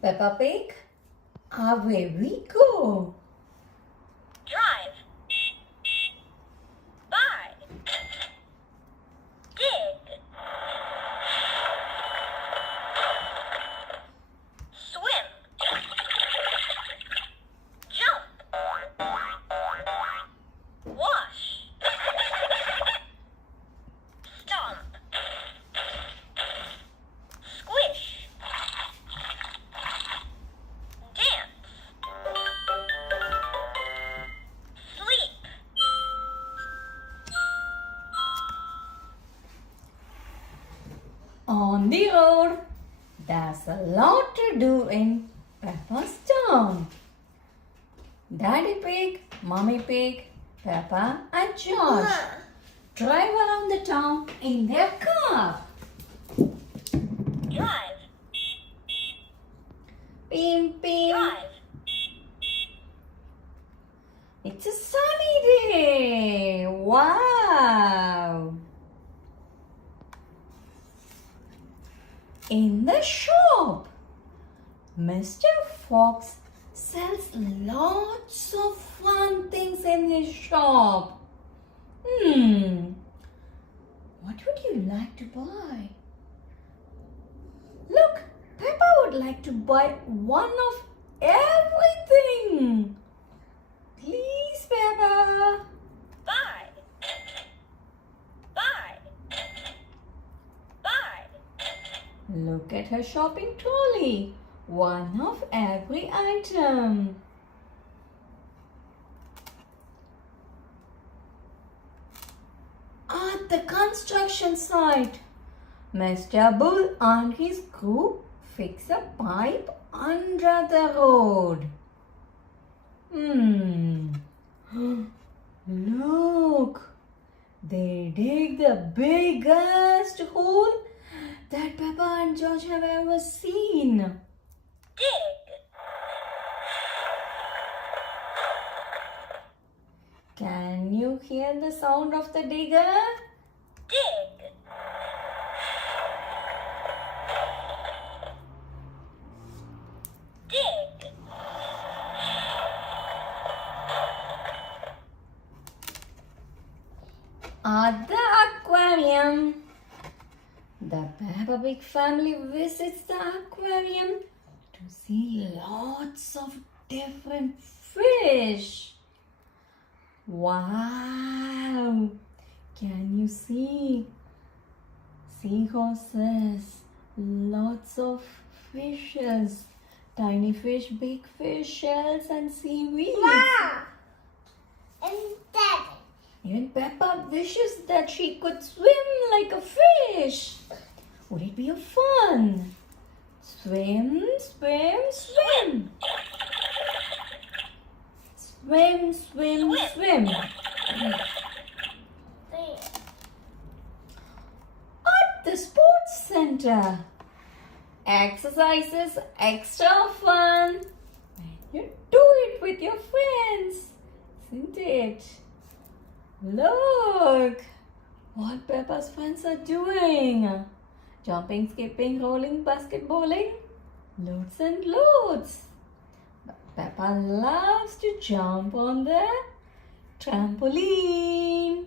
Peppa Pig, away we go. Drive. Buy. Dig. Swim. Jump. Wash. Stomp. Squish. Dance. Sleep. On the road, there's a lot to do in Peppa's town. Daddy Pig, Mommy Pig, Peppa and George drive around the town in their car. Drive. Beam, beam. Drive. It's a sunny day. Wow. In the shop, Mr. Fox sells lots of fun things in his shop. What would you like to buy? Look, Peppa would like to buy one of everything. Please, Peppa. Buy. Buy. Buy. Look at her shopping trolley. One of every item. At the construction site, Mr. Bull and his crew fix a pipe under the road. Look, they dig the biggest hole that Peppa and George have ever seen. Dig. Can you hear the sound of the digger? Dig. Dig. At the aquarium, the Peppa Pig family visits the aquarium to see lots of different fish. Wow! Can you see seahorses? Lots of fishes. Tiny fish, big fish, shells and seaweed. And Daddy. Even Peppa wishes that she could swim like a fish. Would it be a fun? Swim, swim, swim. Swim, swim, swim. At the sports center, exercise is extra fun when you do it with your friends, isn't it? Look what Peppa's friends are doing. Jumping, skipping, rolling, basketballing. Loads and loads. But Peppa loves to jump on the trampoline.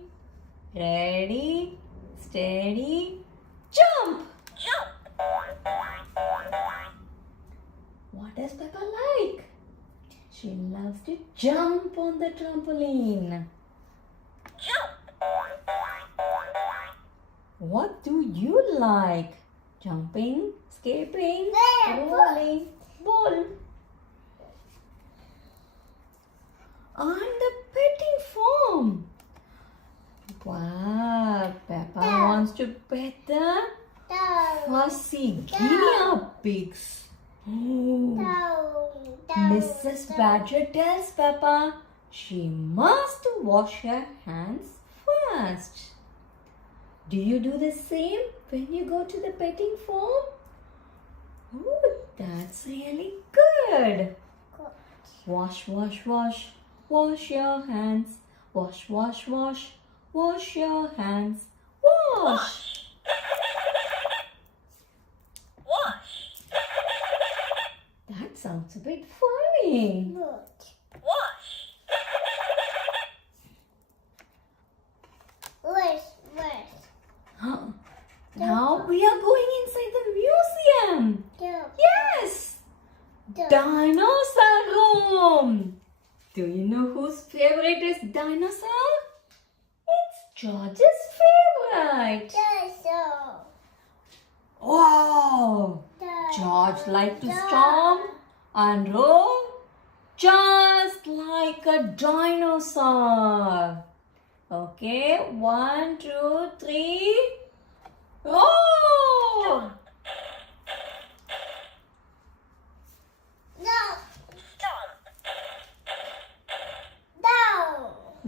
Ready, steady, jump! Jump. What does Peppa like? She loves to jump on the trampoline. Jump. What do you like? Jumping, skipping, rolling, ball. On the petting farm. Wow, Peppa wants to pet the fussy guinea pigs. Oh. Mrs. Badger tells Peppa she must wash her hands first. Do you do the same when you go to the petting farm? Oh, that's really good. Wash, wash, wash. Wash your hands. Wash, wash, wash. Wash your hands. Wash. Wash. sounds a bit funny. Wash. Huh. Now we are going inside the museum. Yes! Dinosaur Room. Do you know whose favorite is dinosaur? It's George's favorite. Wow! George likes to stomp and roll just like a dinosaur. Okay, 1, 2, 3. Oh!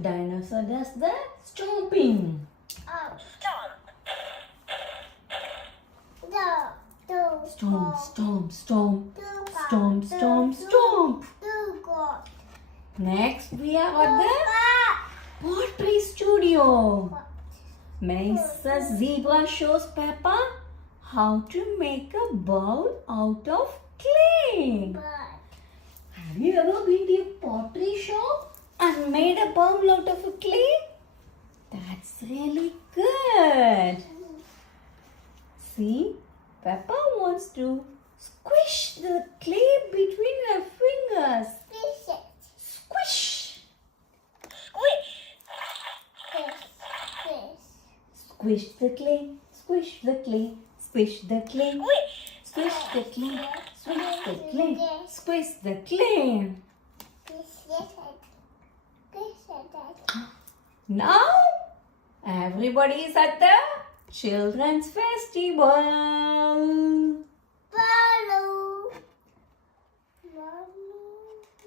Dinosaur does the stomping. Stomp, stomp, stomp. Stomp, stomp, stomp. Next, we are at the Pottery Studio. Mrs. Zebra shows Peppa how to make a bowl out of clay. Have you ever been to a pottery shop and made a bowl out of a clay? That's really good. See, Peppa wants to squish the clay between her fingers. Squish. Squish the clay, squish the clay, squish the clay, squish the clay, squish the clay, squish the clay. Now, everybody is at the Children's Festival.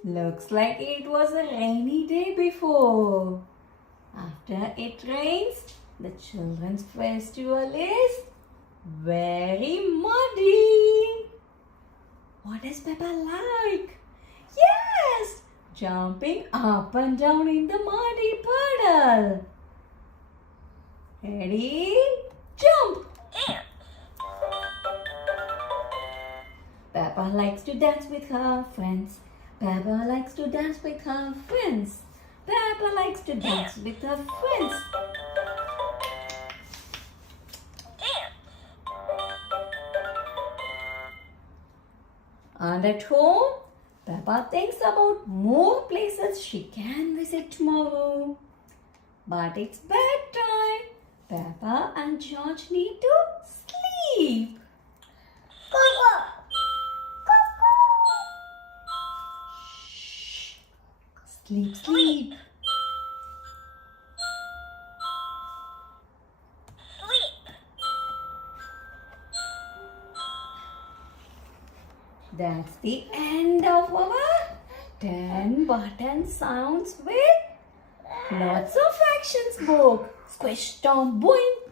Looks like it was a rainy day before. After it rains, the Children's Festival is very muddy. What does Peppa like? Yes! Jumping up and down in the muddy puddle. Ready? Jump! Peppa likes to dance with her friends. Peppa likes to dance with her friends. Peppa likes to dance with her friends. And at home, Peppa thinks about more places she can visit tomorrow. But it's bedtime. Peppa and George need to sleep. Shh. Sleep, sleep. That's the end of our 10 button sounds with lots of actions book. Squish, stomp, boing.